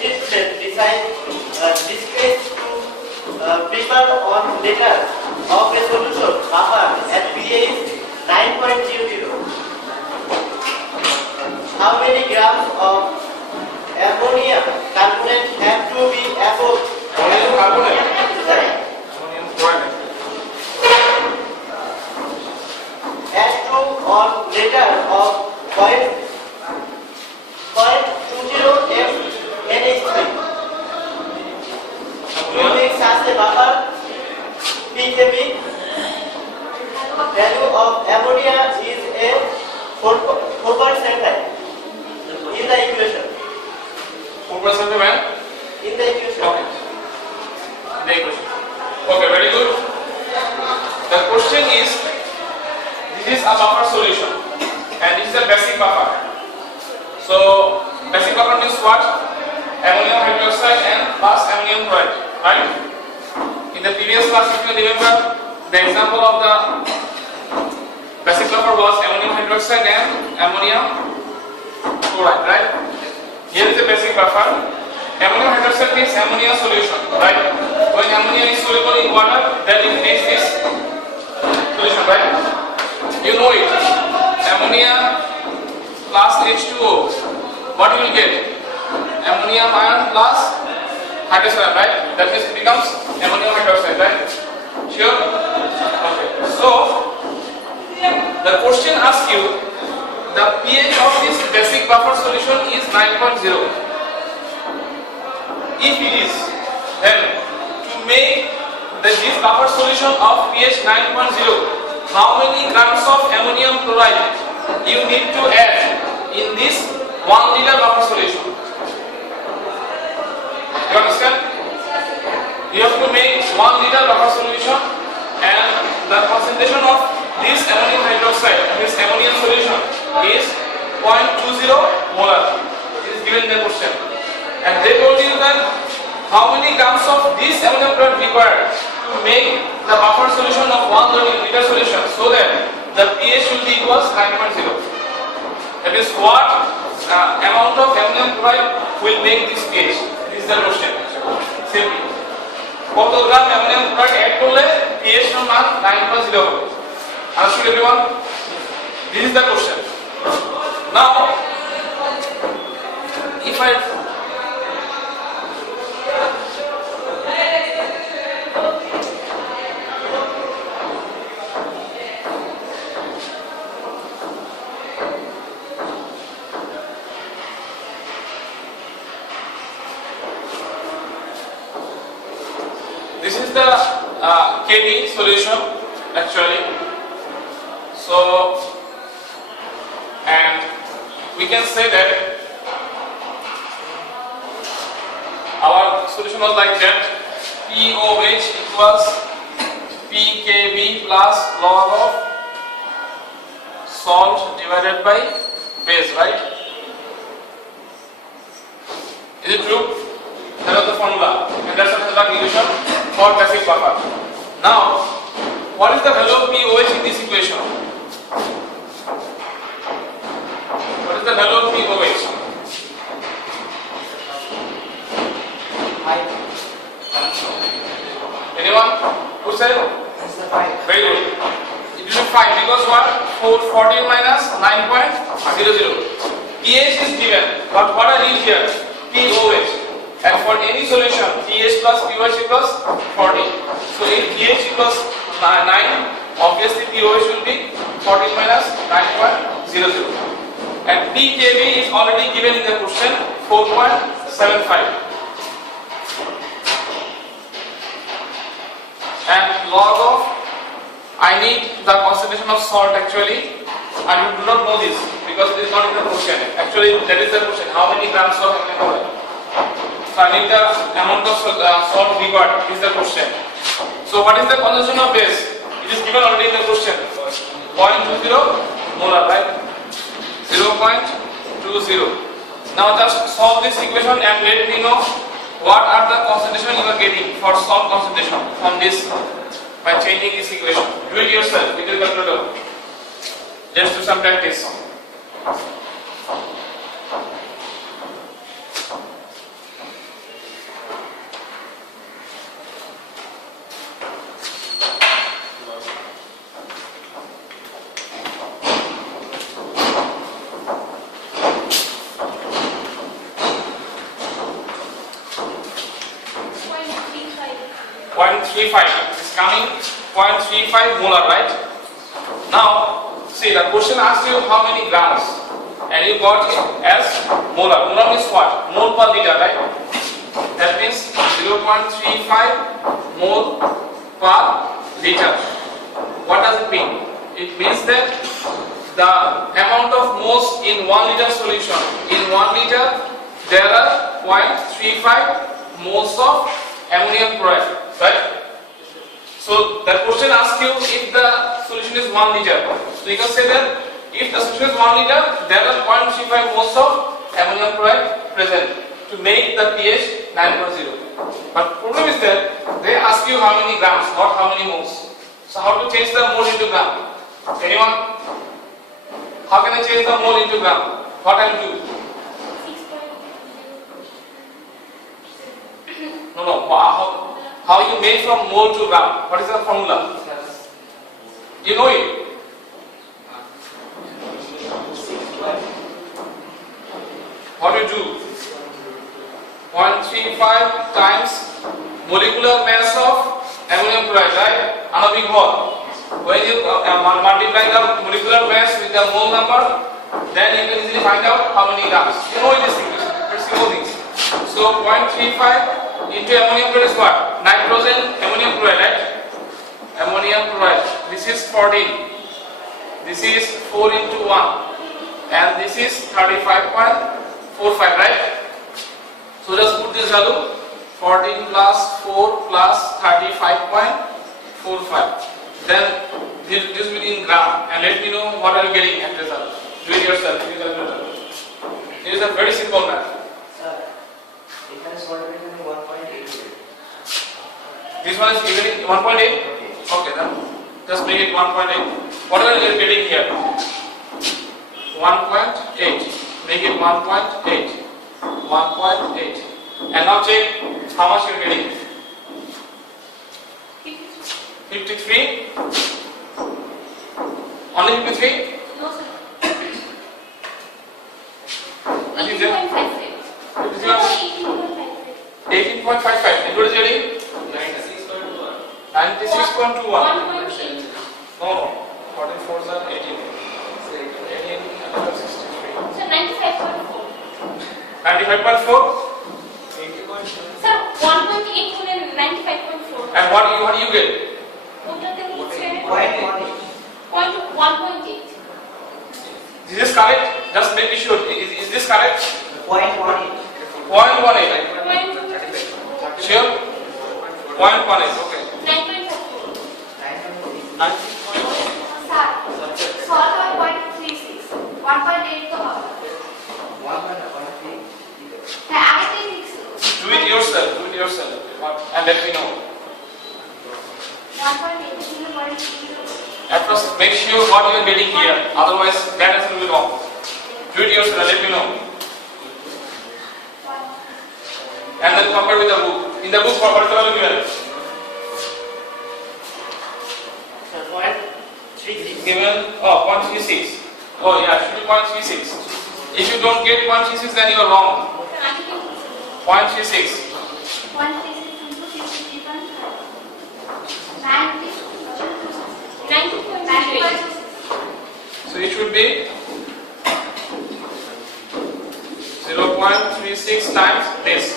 discrete step discrete to prepare on later of a solution buffer at pH 9.00. How many grams of ammonium carbonate have to be above ammonium carbonate? ammonium chloride. Add to or later of 0.20 f NH3 to make such a buffer pKb. Value of ammonia is a 4.75 in the equation. 4.75 In the equation. Okay. The equation. Okay, very good. The question is, this is a buffer solution and this is a basic buffer. So basic buffer means what? Ammonium hydroxide and plus ammonium chloride, right? In the previous class, if you remember, the example of the basic buffer was ammonium hydroxide and ammonium chloride, right? Here is the basic buffer. Ammonium hydroxide means ammonia solution, right? When ammonia is soluble in water, then it makes this solution, right? You know it. Ammonia plus H2O. What you will get? Ammonium ion plus hydroxide, right? That means it becomes ammonium hydroxide, right? Sure? Okay. So the question asks you, the pH of this basic buffer solution is 9.0. If it is, then to make this buffer solution of pH 9.0, how many grams of ammonium chloride you need to add in this 1 liter buffer solution? You understand? You have to make 1 liter buffer solution and the concentration of this ammonium hydroxide, this ammonium solution is 0.20 molar. It is given in the question. And they told you that how many grams of this ammonium chloride required to make the buffer solution of 1 liter solution so that the pH will be equals 9.0. That is what amount of ammonium chloride will make this pH. This is the question. Simply. কত গ্রাম ammonium chloride add করলে pH এর মান 9.0 হবে? Understood everyone? This is the question. Now, if I this is the Kb solution actually. So, and we can say that our solution was like that: POH equals PKb plus log of salt divided by base, right? Is it true? That was the formula, and that's the equation for basic buffer. Now, what is the value of POH in this equation? What is the value of POH? Anyone? Who said? Very good. It will be 5 because what? 14 minus 9.00. pH is given, but what I need here? POH. And for any solution, pH plus pOH equals 40. So if pH equals 9, obviously pOH will be 14 minus 9.00. And pKb is already given in the question, 4.75. And log of, I need the concentration of salt actually, and you do not know this because it is not in the question. Actually, that is the question, how many grams of ammonium? So I need the amount of salt required is the question. So what is the concentration of base? It is given already in the question. 0.20 molar, right? 0.20. Now just solve this equation and let me know what are the concentration you are getting for salt concentration from this by changing this equation. Do it yourself with your calculator. Just do some practice. 0.35 is coming 0.35 molar, right? Now, see, the question asks you how many grams, and you got it as molar. Molar means what? Mole per liter, right? That means 0.35 mole per liter. What does it mean? It means that the amount of moles in 1 liter solution, in 1 liter there are 0.35 moles of ammonium chloride, right? So the question asks you if the solution is 1 liter. So you can say that if the solution is 1 liter, there are 0.35 moles of ammonium chloride present to make the pH 9.0. But problem is that they ask you how many grams, not how many moles. So how to change the mole into gram? Anyone? How can I change the mole into gram? What I will do? No. How you make from mole to gram? What is the formula? You know it. What do you do? 0.35 times molecular mass of ammonium chloride, right? On a big hole. When you multiply the molecular mass with the mole number, then you can easily find out how many grams. You know this thing. It's simple things. So 0.35 into ammonium chloride is what? Nitrogen ammonium chloride, right? Ammonium chloride. This is 14. This is 4 into 1. And this is 35.45, right? So just put this value. 14 plus 4 plus 35.45. Then this will be in gram, and let me know what are you getting at result. Do it yourself. It is a very simple math. Sir, it has already been 1.8. This one is given in 1.8. Okay, then just make it 1.8. Whatever you are getting here, 1.8. Make it 1.8. 1.8. And now check how much you are getting. 53? Only 53? No, sir. I think 18.55. 18.55. And what is getting? 96.21. 1.8. No. 44 are 18. 18 and 63. Sir, 95.4. 95.4? Sir, 1.8 to 95.4. And what do you get? Total then it's 1.8. This is correct? Just make sure. Is this correct? 0.18. 0.18. Sure? 0.18. Okay. 9.54. Sir, solve our 0.36. 1.8 to half. 1.3. Do it yourself. And let me know. 1.8. At first, make sure what you are getting here. Otherwise, that answer will be wrong. Do it yourself and let me know. And then compare with the book. In the book, what is the given? Sir, 0.33. Given 0.36. Oh yeah, should be 0.36. If you don't get 0.36, then you are wrong. 0.36. 1.36 into 90.8. So it should be 0.36 times this.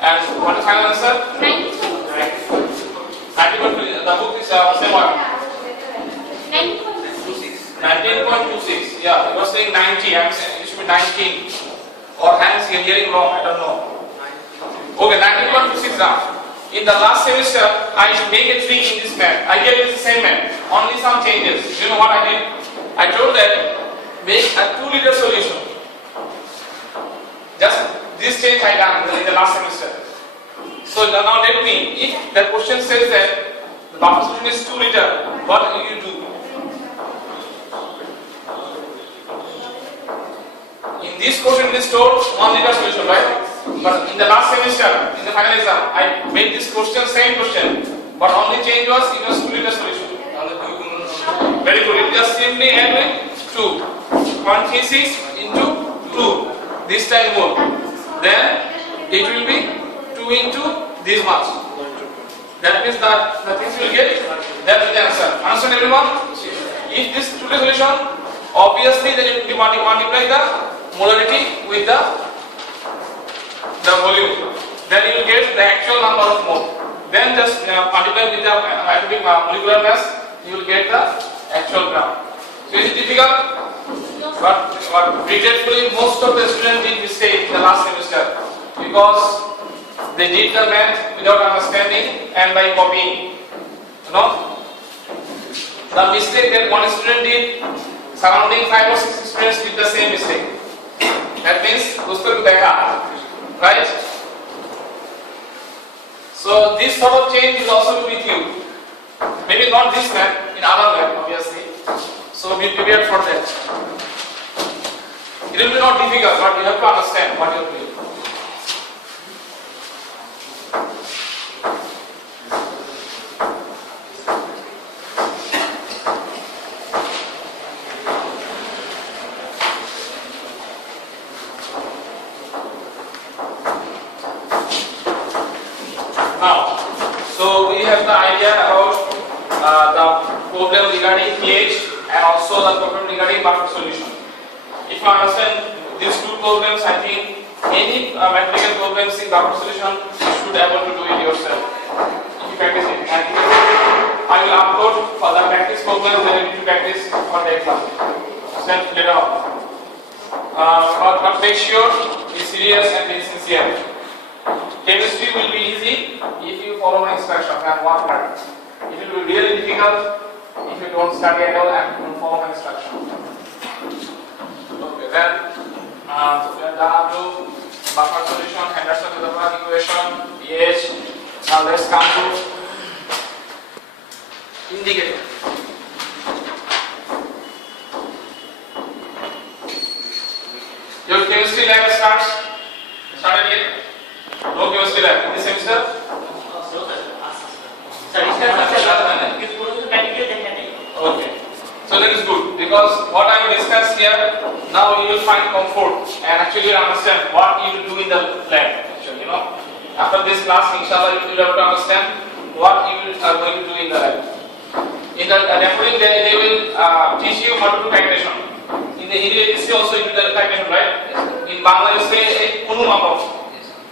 And what is the final answer? 90.6. 90.26. The book is same one. 90.6. 19.26. Yeah, you were saying 90. I'm saying it should be 19. Or hands you're hearing wrong. I don't know. Okay, 19.26 now. In the last semester, I make a trick in this math. I gave it the same math, only some changes. You know what I did? I told them make a 2 liter solution. Just this change I done in the last semester. So now let me, if the question says that the buffer solution is 2 liter, what will you do? In this question it is told 1 liter solution, right? But in the last semester, in the final exam, I made this question, same question, but only change was it was 2 liter solution. Very good. It just simply add with 2. 0.36 into 2. This time more. Then it will be 2 into this much. That means that the things will get that is the answer. Understand everyone? If this is the solution, obviously then you will multiply the molarity with the volume. Then you will get the actual number of mole. Then just multiply with the atomic molecular mass, you will get the actual gram. So is it difficult? But regretfully most of the students did mistake in the last semester because they did the math without understanding and by copying. You know? The mistake that one student did, surrounding 5 or 6 students did the same mistake. That means dosto ko dekha, right? So this sort of change will also be with you. Maybe not this math, in other math obviously. So be prepared for that. It will be not difficult, but you have to understand what you are doing. Now, so we have the idea about the problem regarding pH and also the problem regarding buffer solution. If you understand these two problems, I think any mathematical problems in buffer solution you should be able to do it yourself. If you practice it, and I will upload for the practice programs that you need to practice for the exam. Send later on. But make sure be serious and be sincere. Chemistry will be easy if you follow my instructions and work hard. It will be really difficult if you don't study at all and don't follow my instructions. Okay, then we are done to buffer solution, Henderson-Rutherford equation, pH. Now let's come to indicator. Your chemistry lab started yet? No chemistry lab in this semester? Okay. So that is good because what I will discuss here, now you will find comfort and actually understand what you will do in the lab. Actually, you know, after this class, inshallah, you will be able to understand what you are going to do in the lab. In the recording, they will teach you how to do titration. In the EDC also you do the titration, right? In Bangla, you say Unumapam.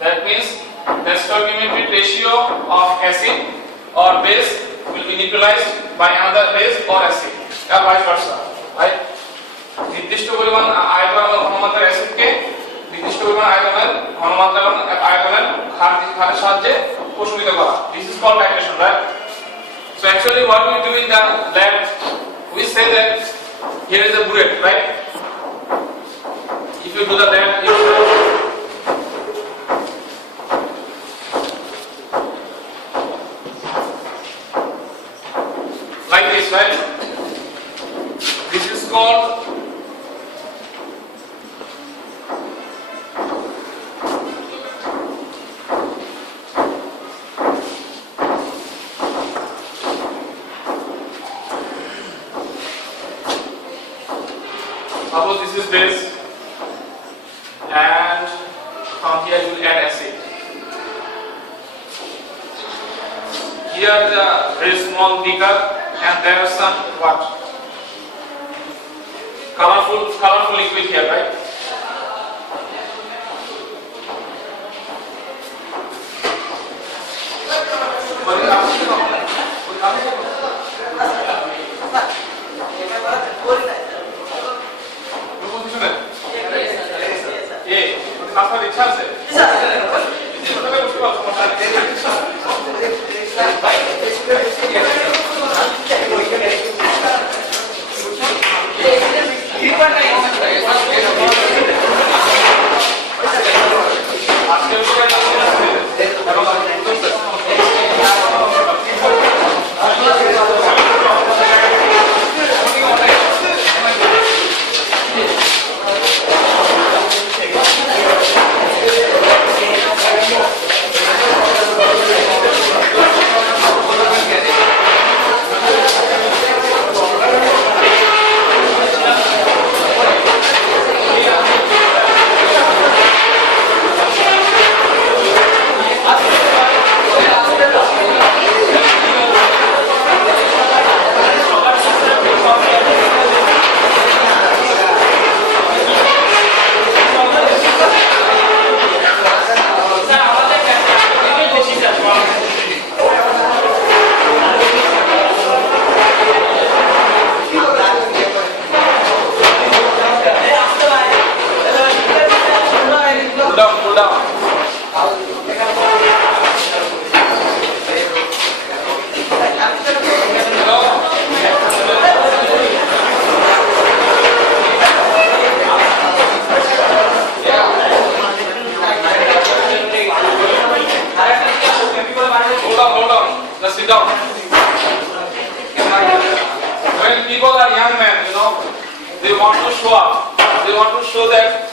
That means the stoichiometric ratio of acid or base will be neutralized by another base or acid. Or vice versa, right? নির্দিষ্ট পরিমাণ আয়তন এবং ঘনমাত্রার অ্যাসিডকে নির্দিষ্ট পরিমাণ আয়তনের ঘনমাত্রা এবং আয়তনের হারের সাহায্যে প্রশমিত করা. This is called titration, right? So actually what we do in the lab, we say that here is a burette, right? If you do the lab, like this, right? This is called suppose this is base and from here you will add acid. Here is a very small beaker and there is some what? Colorful liquid here, right? আপনার ইচ্ছা আছে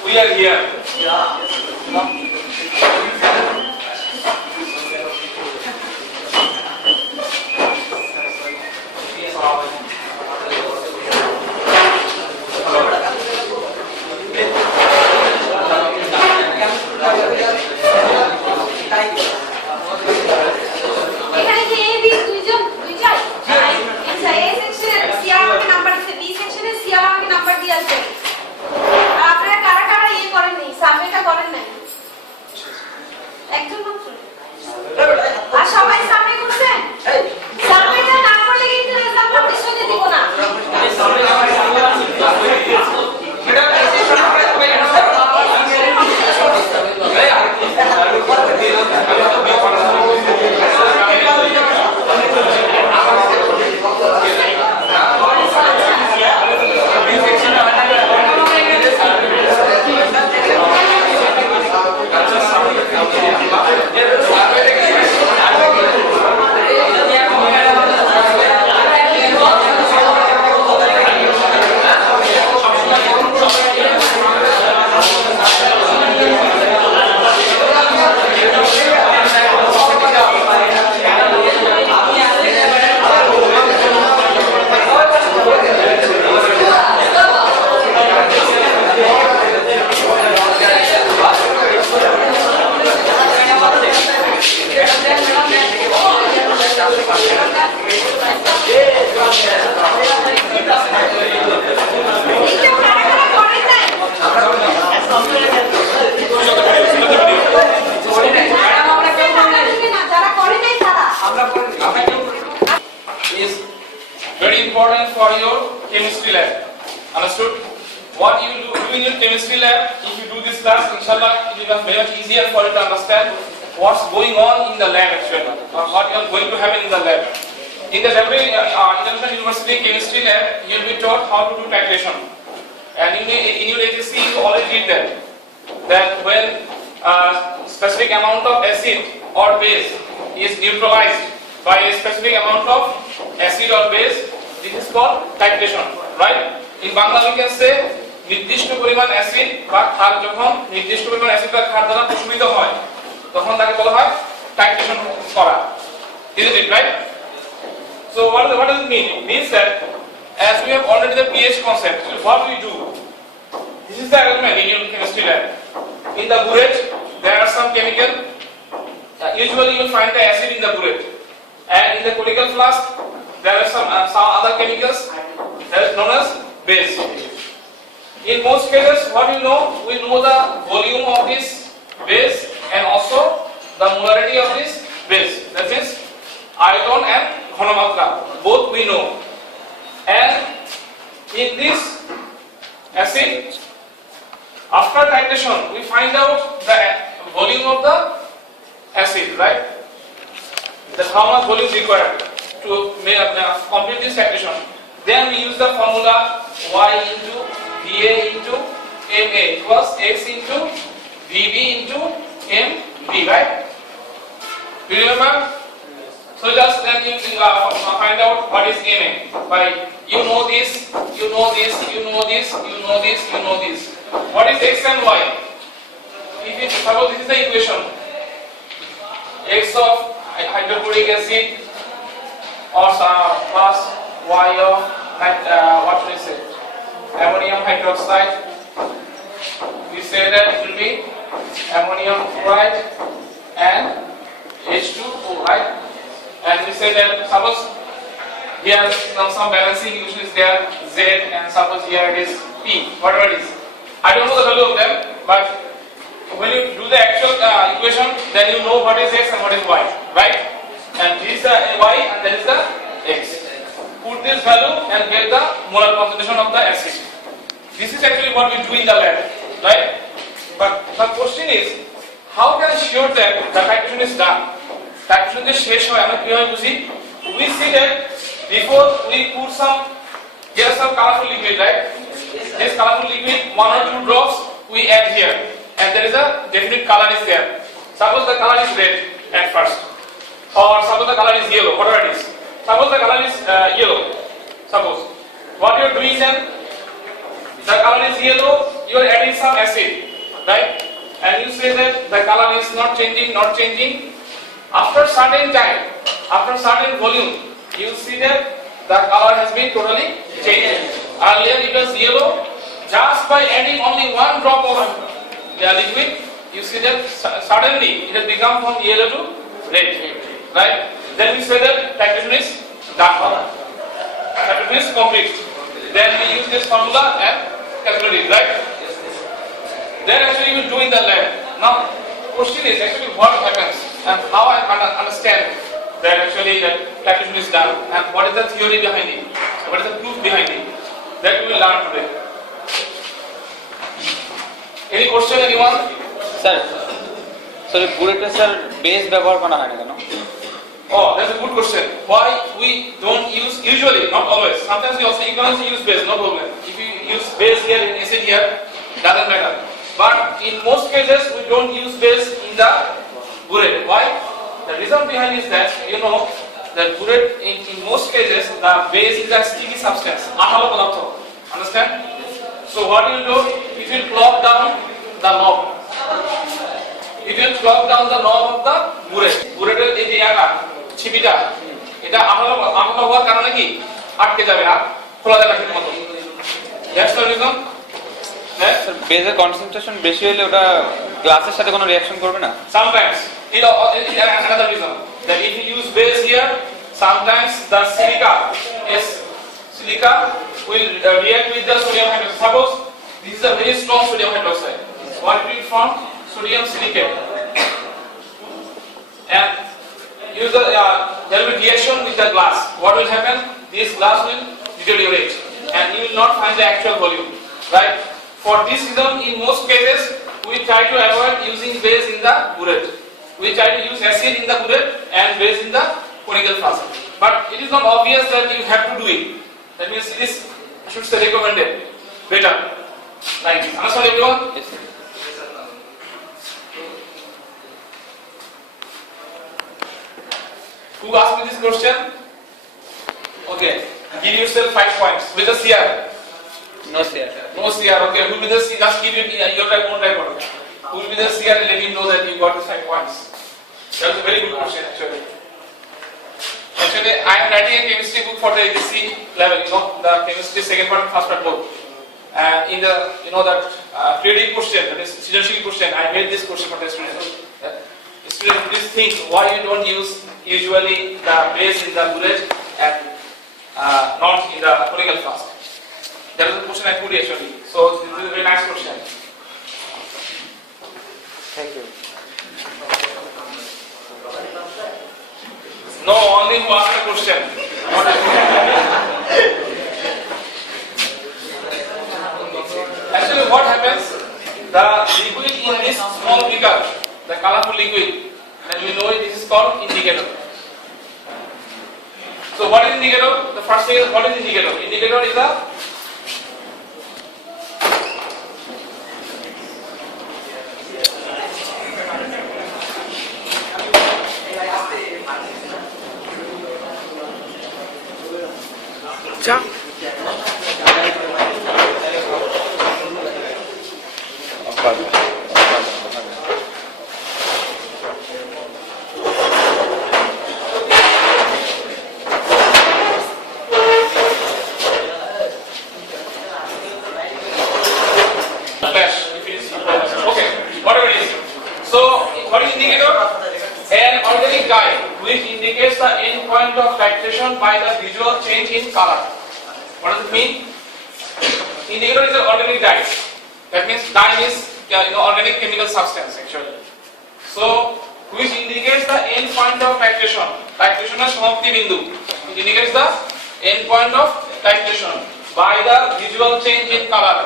we are here. এখানে কি A B দুইজন আচ্ছা এ সেকশনে CR আমাকে number দিতে বি সেকশনে সিআর আমাকে নাম্বার দিয়ে আসবে আর আপনারা কারা কারা করেননি সাবমিটটা করেন নাই একজন মাত্র আর সবাই সাবমিট করছেন সাবমিটটা না করলে কিন্তু রেজাল্ট পাবলিশে দিব না Is very important for your chemistry lab. Understood? What you do in your chemistry lab, if you do this class, inshallah, it will be very much easier for you to understand what's going on in the lab actually, or what you are going to happen in the lab. In the International University Chemistry Lab, you will be taught how to do titration. And in your AGC, you already read that when a specific amount of acid or base is neutralized by a specific amount of acid or base, this is called titration, right? In Bangla we can say নির্দিষ্ট পরিমাণ acid বা ক্ষার যখন নির্দিষ্ট পরিমাণ acid বা ক্ষার দ্বারা প্রশমিত হয় তখন তাকে বলা হয় টাইট্রেশন করা। Isn't it right? So what does it mean? It means that as we have already the pH concept, so what we do? This is the arrangement in your chemistry lab. In the burette, there are some chemical. Usually you will find the acid in the burette, and in the conical flask, there are some other chemicals that is known as base. In most cases, what we know the volume of this base and also the molarity of this base. That means ion and ghanamatra. Both we know. And in this acid, after titration, we find out the volume of the acid, right? That's how much volume required to complete this titration. Then we use the formula Y into VA into MA equals X into VB into MB, right? Do you remember? So just then you find out what is MA by you know this, you know this, you know this, you know this, you know this. What is X and Y? If it, suppose this is the equation, X of hydrochloric acid or plus Y of what should we say? Ammonium hydroxide. We say that it will be ammonium chloride and H2O, right? And we say that suppose here some balancing equation is there, Z, and suppose here it is P, whatever it is. I don't know the value of them, but when you do the actual equation, then you know what is X and what is Y, right? And this is the Y and that is the X. Put this value and get the molar concentration of the acid. This is actually what we do in the lab, right? But the question is, how can I ensure that the titration is done? Titration is শেষ হয় আমরা কিভাবে বুঝি? We see that before we put here some colorful liquid, right? This colorful liquid, 1 or 2 drops we add here, and there is a definite color is there. Suppose the color is red at first, or suppose the color is yellow, whatever it is. Suppose the color is yellow. Suppose what you are doing then, the color is yellow, you are adding some acid, right? And you say that the color is not changing. After certain time, after certain volume, you see that the color has been totally changed. Earlier it was yellow. Just by adding only one drop of the liquid, you see that suddenly it has become from yellow to red, right? Then we say that titration is done. Titration is complete. Then we use this formula and calculate it, right? Then actually we do in the lab. Now, question is actually what happens and how I understand that actually that titration is done and what is the theory behind it, what is the proof behind it. That we will learn today. Any question, anyone? Sir, so bullet sir base ব্যবহার করা হয় না কেন? Oh, that's a good question. Why we don't use usually, not always. Sometimes you can also use base, no problem. If you use base here and acid here, doesn't matter. But in most cases, we don't use base in the bullet. Why? The reason behind is that you know that bullet in most cases the base is a sticky substance. আঠালো পদার্থ. Understand? So what you do? If you plug down the knob, if you plug down the knob of the bullet এই যে ছিপিটা এটা আঠালো হওয়ার কারণে কি আটকে যাবে আর খোলা যাবে না মতো। That's the reason. স্যার বেজের কনসেন্ট্রেশন বেশি হলে ওটা গ্লাসের সাথে কোনো রিঅ্যাকশন করবে না? Sometimes it another reason that if you use base here, sometimes the silica will react with the sodium hydroxide. Suppose this is a very strong sodium hydroxide. What it will form? Sodium silicate. And there will be reaction with the glass. What will happen? This glass will deteriorate and you will not find the actual volume. Right? For this reason, in most cases, we try to avoid using base in the bullet. We try to use acid in the bullet and base in the conical flask. But it is not obvious that you have to do it. That means it is, I should say, recommended. Better. Like this. Understand everyone? Yes, sir. Who asked me this question? Okay. Give yourself 5 points. With a CR. No sir. No CR. Okay. Who will be the CR? Just give it your type, own type. Who will be the CR and let him know that you got the 5 points. That was a very good question actually. Actually, I am writing a chemistry book for the ATC level. You know, the chemistry second part and first part both. In the that periodic question, that is Srijanshili question, I made this question for the students. The students, please think why you don't use usually the base in the bullet and not in the conical flask. That is the question I put actually. So this is a very nice question. Thank you. No, only who asked the question. Not actually, what happens? The liquid in this small beaker, the colorful liquid, then we know this is called indicator. So what is indicator? The first thing is what is indicator? Indicator is a by the visual change in color. What does it mean? Indicator is an organic dye. That means dye is organic chemical substance actually. So which indicates the end point of titration. Titration is সমাপ্তি বিন্দু. It indicates the end point of titration by the visual change in color.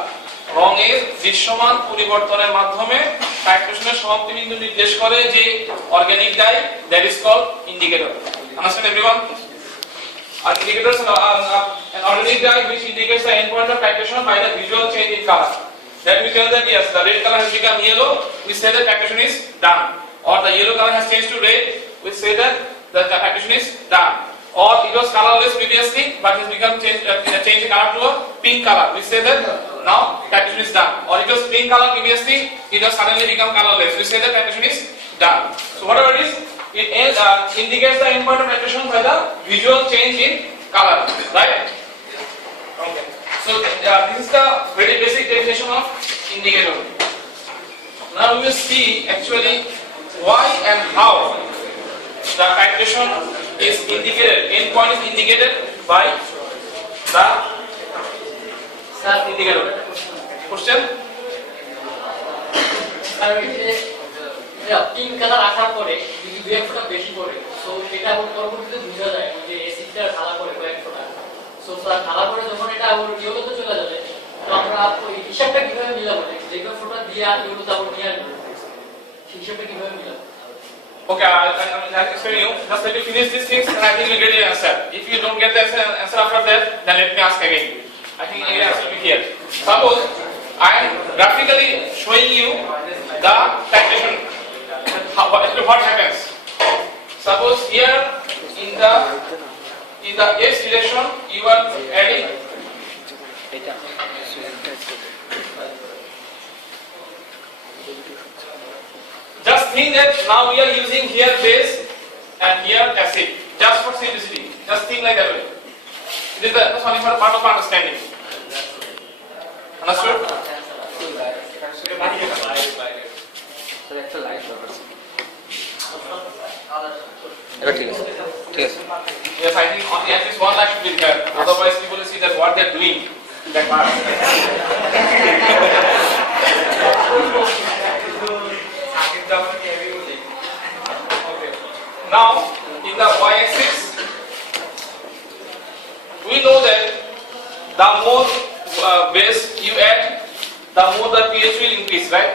রঙের দৃশ্যমান পরিবর্তনের মাধ্যমে টাইট্রেশনের সমাপ্তি বিন্দু নির্দেশ করে যে organic dye, that is called indicator. Understand everyone? Indicators an organic dye which indicates the end point of titration by the visual change in color. Then we tell that yes, the red color has become yellow, we say that titration is done. Or the yellow color has changed to red, we say that the titration is done. Or it was colorless previously, but has become changed color to a pink color. We say that now titration is done. Or it was pink color previously, it has suddenly become colorless. We say that titration is done. So whatever it is, it indicates the endpoint of titration by the visual change in color, right? Okay. So this is the very basic definition of indicator. Now we will see actually why and how the titration is indicated. Endpoint is indicated by the indicator. Question? Pink colour আসার পরে যদি দুই এক ফোঁটা বেশি পড়ে so এটা আবার পরবর্তীতে বোঝা যায় যে অ্যাসিডটা ঢালা করে কয়েক ফোঁটা সো ঢালা করে যখন এটা আবার ইয়েলোতে চলে যাবে তো আমরা ওই হিসাবটা কিভাবে মিলাবো যে কয়েক ফোঁটা দিয়ে আর ইয়েলোতে আবার নিয়ে আসবো সেই হিসাবটা কিভাবে মিলাবো? Okay, I'll explain you. Just let me finish these things and I think you'll get the answer. If you don't get the answer after that, then let me ask again. I think the answer will be here. Suppose I am graphically showing you the titration. What happens? Suppose here in the X relation you are adding just think that now we are using here base and here acid just for simplicity. Just think like that way. It is the only part of understanding. Understood? Yes, I think only at least one line should be there. Otherwise, people will see that what they are doing in that part. Okay. Now, in the y-axis, we know that the more base you add, the more the pH will increase, right?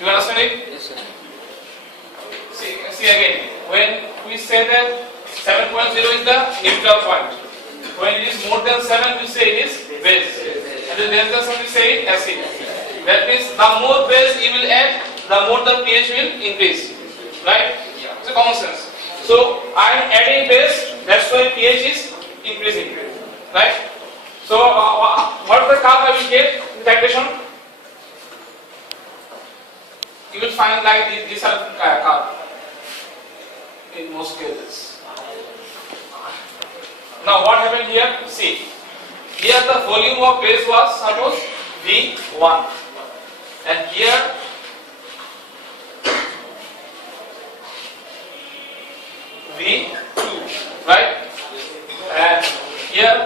You understand it? Yes, sir. See again, when we say that 7.0 is the neutral point, when it is more than 7, we say it is base, and then less than 7, we say it acid. That means the more base you will add, the more the pH will increase, right? It's a common sense. So I am adding base, that's why pH is increasing, right? So what is the curve I will get in titration? You will find like these are curve in most cases. Now what happened here? See, here the volume of base was suppose V1, and here V2, right? And here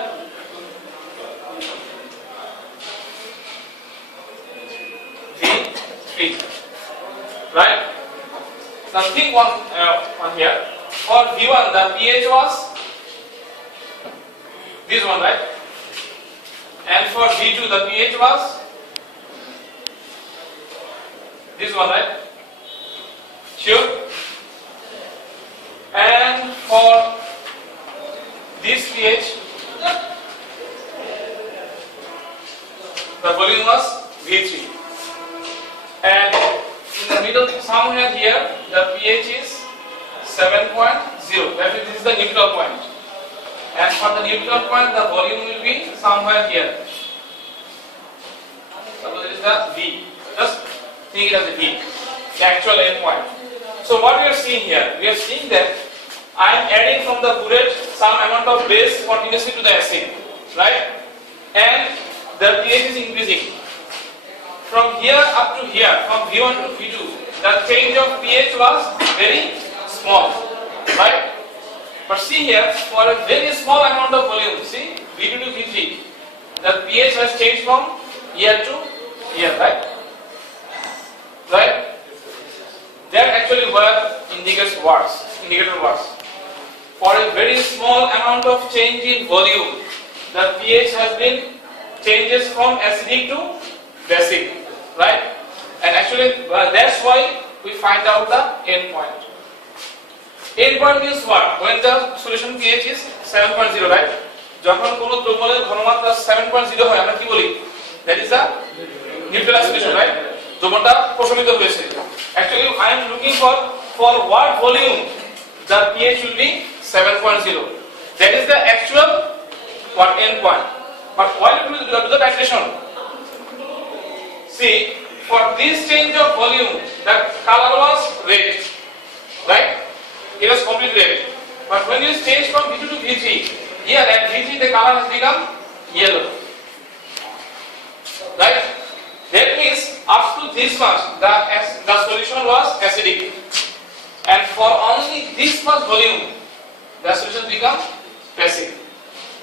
V3, right? Now think one here. For V1 the pH was this one, right? And for V2 the pH was this one, right? Sure. And for this pH the volume was V3, and in the middle somewhere here the pH is 7.0. That means this is the neutral point, and for the neutral point the volume will be somewhere here. So this is the V. Just think it as a V, the actual end point. So what we are seeing here, we are seeing that I am adding from the burette some amount of base continuously to the acid, right? And the pH is increasing. From here up to here, from V1 to V2, the change of pH was very small, right? But see here, for a very small amount of volume, see, V2 to V3, the pH has changed from here to here, right? Right? That actually where indicator works. For a very small amount of change in volume, the pH has been changes from acidic to basic, right? And actually that's why we find out the end point. End point means what? When the solution pH is 7.0, right? যখন কোন দ্রবণের ঘনমাত্রা 7.0 হয় আমরা কি বলি? That is the neutral solution, right? দ্রবণটা প্রশমিত হয়েছে. Actually I am looking for what volume the pH will be 7.0. That is the actual end point. But while you do the titration, see, for this change of volume, the color was red, right? It was complete red. But when you change from V2 to V3, here at V3 the color has become yellow, right? That means up to this much the solution was acidic, and for only this much volume the solution become basic.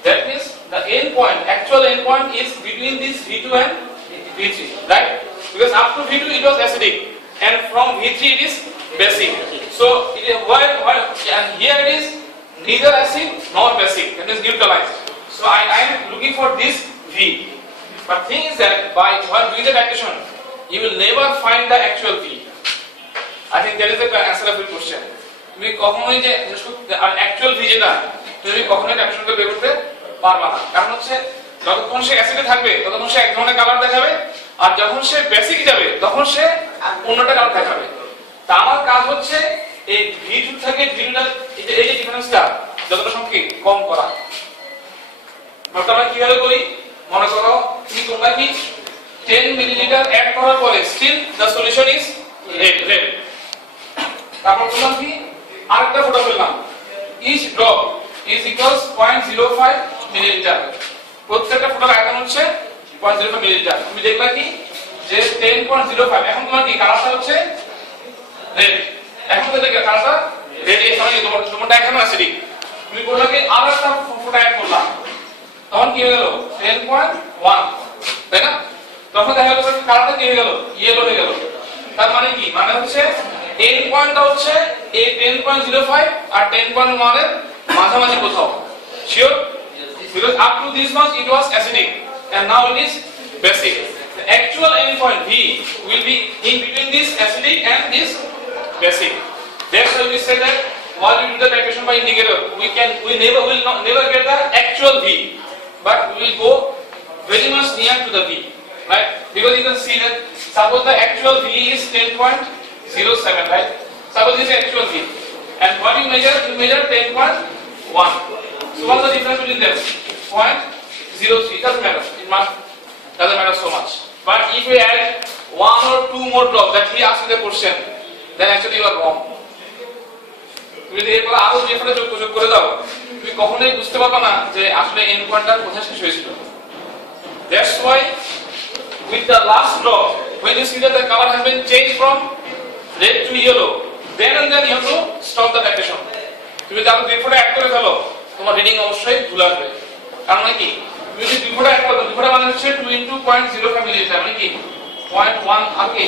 That means the end point, actual end point is between this V2 and V3, right? Because up to V2 it was acidic, and from V3 it is basic. So it is and here it is neither acid nor basic, that is neutralized. So I am looking for this V. But thing is that while doing the titration, you will never find the actual V. I think that is the answer of your question. তুমি কখনোই যে actual V যেটা তুমি কখনোই ট্যাকশনকে বের করতে পারবে না, কারণ হচ্ছে যতক্ষণ সে অ্যাসিডে থাকবে ততক্ষণ সে এক ধরনের কালার দেখাবে, আর যখন সে বেসিক যাবে তখন সে অন্যটা কালার দেখাবে। তা আমার কাজ হচ্ছে এই ভি2 থেকে ভি2 এই যে ডিফারেন্সটা যতটা সম্ভব কম করা। মানে আমরা কিভাবে করি, মনে করো তুমি তোমরা কি 10 মিলিলিটার অ্যাড করার পরে still the solution is red, তারপর বললাম কি আরেকটা ফটো ফেললাম, each drop is equals 0.05 millilitre, প্রত্যেকটা ফটোর আয়তন হচ্ছে 0.05 মিলিলিটার। তুমি দেখবা কি যে 10.05, এখন তোমার কি কালারটা হচ্ছে রেড, এখন তো দেখো কালারটা রেড, এই সময় তোমারটা এখন অ্যাসিডিক, তুমি বললা কি আরেকটা ফটো অ্যাড করলাম, তখন কি হয়ে গেল 10.1, তাই না? তখন দেখা গেল কালারটা কি হয়ে গেল ইয়েলো হয়ে গেল। তার মানে কি, মানে হচ্ছে এন্ড পয়েন্টটা হচ্ছে এই 10.05 আর 10.1 এর মাঝামাঝি কোথাও, sure? Because up to this much it was acidic and now it is basic. The actual end point V will be in between this acidic and this basic. That's why we say that while we do the titration by indicator, we never get the actual V, but we will go very much near to the V, right? Because you can see that suppose the actual V is 10.07, right? Suppose this is actual V, and what you measure 10.1. So what's the difference between them? 0.03. Doesn't matter. Doesn't matter so much. But if we add 1 or 2 more drops that he asked you the question, then actually you are wrong. তুমি যদি এরপর আরো যেখানে যোগ করে দাও, তুমি কখনোই বুঝতে পারবে না যে আসলে এন্ড পয়েন্টটা কোথায় শেষ হয়েছিল। That's why with the last drop, when you see that the color has been changed from red to yellow, then and then you have to stop the titration. তুমি যদি আরো দুই ফোঁটা অ্যাড করে ফেলো, তোমার রিডিং অবশ্যই ভুল আসবে। কারণ কি, তুমি যদি দুই ফোঁটা অ্যাড করো, দুই ফোঁটা মানে হচ্ছে 2 into 0.05 মিলিলিটার, মানে কি 0.1 আর কি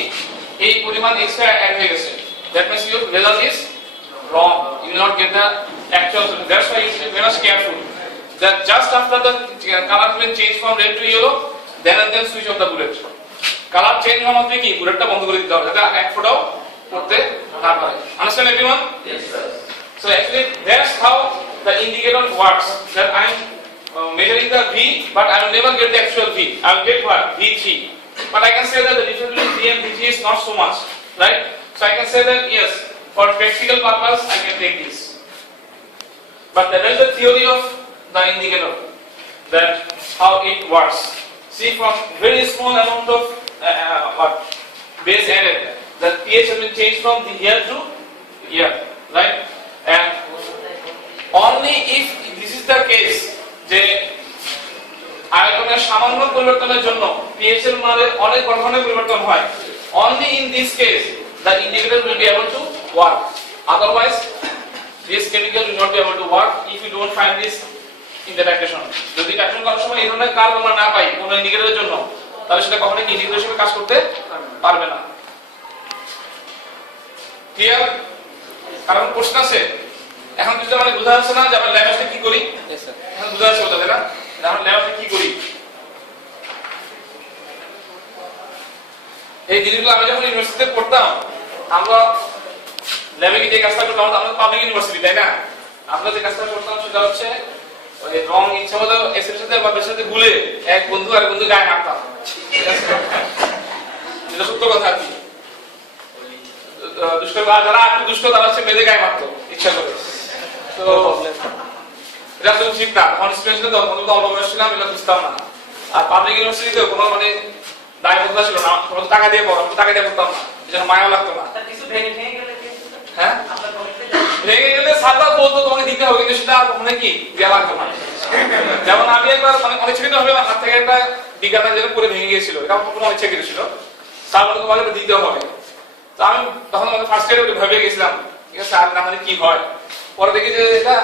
এই পরিমাণ এক্সট্রা অ্যাড হয়ে গেছে। That means your result is wrong. You will not get the actual solution. That's why you should be very much careful that just after the color has been changed from red to yellow, then and then switch off the bullet. Color change হওয়া মাত্রই কি বুলেটটা বন্ধ করে দিতে হবে, যাতে এক ফোঁটাও পড়তে না পারে। Understand everyone? Yes sir. So actually that's how the indicator works. That I'm measuring the V, but I will never get the actual V. I will get what? V3. But I can say that the difference between V and V3 is not so much, right? So I can say that yes, for practical purpose I can take this. But that is the theory of the indicator, that how it works. See, from very small amount of base added, the pH has been changed from here to here, right? And only if this is the case, যে আয়তনের সামান্য পরিবর্তনের জন্য pH এর মানের অনেক ধরনের পরিবর্তন হয়, only in this case the indicator will be able to work. Otherwise this chemical will not be able to work if you don't find this in the titration. যদি titration করার সময় এই ধরনের কার্ভ আমরা না পাই কোন ইন্ডিকেটরের জন্য, তাহলে সেটা কখনোই ইন্ডিকেটর হিসেবে কাজ করতে পারবে না। ক্লিয়ার? কারণ প্রশ্ন আছে, এখন যদি আমাদের বোঝা যাচ্ছে না যে আমরা ল্যাবে কি করি? Yes sir. এখন বোঝা যাচ্ছে বলতে না আমরা ল্যাবে কি করি। এই জিনিসগুলো আমি যখন ইউনিভার্সিটিতে পড়তাম, আমরা ল্যাবে যে কাজটা করতাম, আমরা পাবলিক ইউনিভার্সিটি, তাই না? আমরা যে কাজটা করতাম সেটা হচ্ছে ওই রং ইচ্ছা মতো এসির সাথে বা বেসের সাথে গুলে এক বন্ধু আর বন্ধু গায়ে মারতাম। এটা সত্য কথা আর কি। দুষ্ট যারা একটু দুষ্ট তারা হচ্ছে মেয়েদের গায়ে মারতো ইচ্ছা করে। তো এটা তো ঠিক না, তখন স্টুডেন্ট ছিল, তখন তো অল্প বয়স ছিলাম, এটা বুঝতাম না। আর পাবলিক ইউনিভার্সিটিতে কোনো মানে দায়বদ্ধতা ছিল না, তোমরা তো টাকা দিয়ে পড়ো, আমি তো টাকা দিয়ে পড়তাম না, এই জন্য মায়াও লাগতো না। হ্যাঁ ভেঙে গেলে সাদা বলতো তোমাকে দিতে হবে, কিন্তু সেটা আর কখনো কি দেওয়া লাগতো না। যেমন আমি একবার মানে অনিচ্ছাকৃত ভাবে হাত থেকে একটা বিজ্ঞানের জন্য পরে ভেঙে গিয়েছিল, এটা কোনো অনিচ্ছাকৃত ছিল, স্যার বলতো তোমাকে দিতে হবে। তো আমি তখন ফার্স্ট ইয়ারে ভেবে গেছিলাম, ঠিক আছে আর না হলে কি হয়। পরে দেখি যে এটা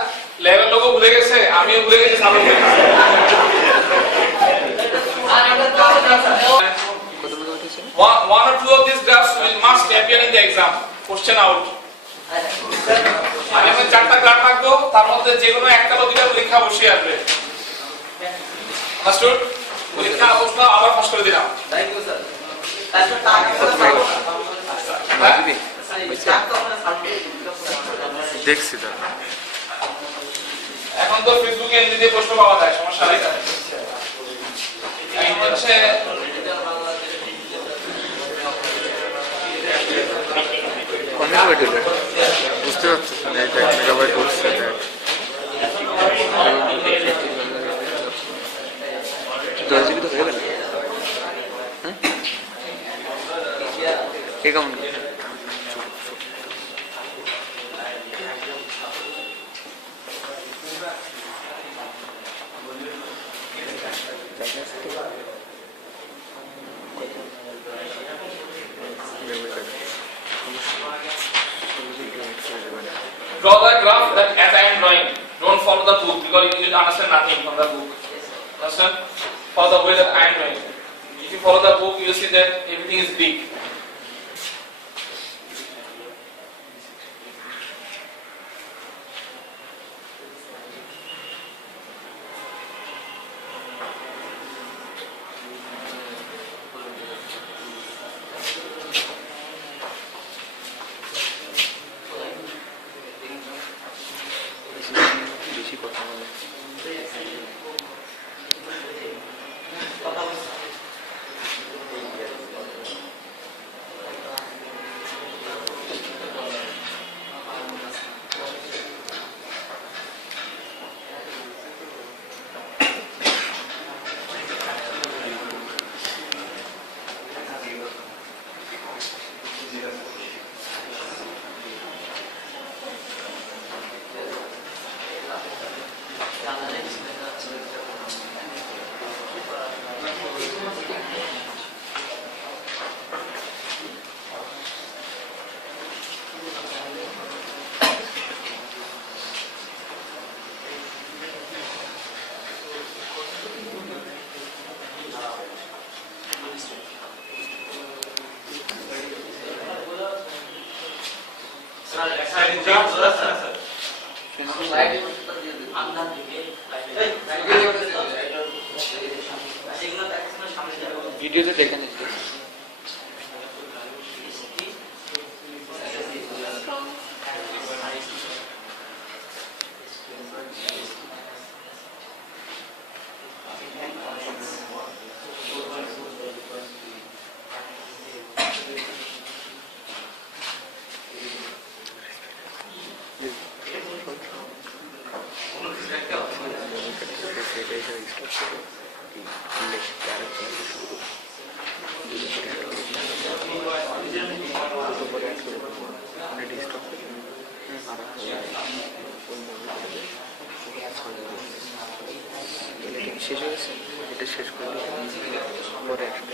ল্যাবের লোকও ভুলে গেছে, আমিও ভুলে গেছি, স্যারও ভুলে গেছে। One or two of these graphs will must appear in the exam. Question out. আমি এখন 4টা গ্রাফ রাখবো, তার মধ্যে যে কোনো একটা বা দুইটা পরীক্ষা অবশ্যই আসবে। Understood? পরীক্ষা প্রশ্ন আবার ফাঁস করে দিলাম। Thank you sir. তারপর টাকা দেখছি তো এখন তো ফেসবুকে এমনি দিয়ে প্রশ্ন পাওয়া যায়, সমস্যা নাই। এখন হচ্ছে বুঝতে পারছো না, এটা মেগাবাইট বলছে এটা 10 জিবি তো হয়ে গেল। হ্যাঁ কে কেমন draw the graph that as I am drawing. Don't follow the book because you will understand nothing from the book. Understand? Follow the way that I am drawing. If you follow the book, you will see that everything is big. বেশি কথা বলে? ভিডিওতে দেখে নিচ্ছি। শেষ হয়ে গেছে, এটা শেষ করে পরে একসাথে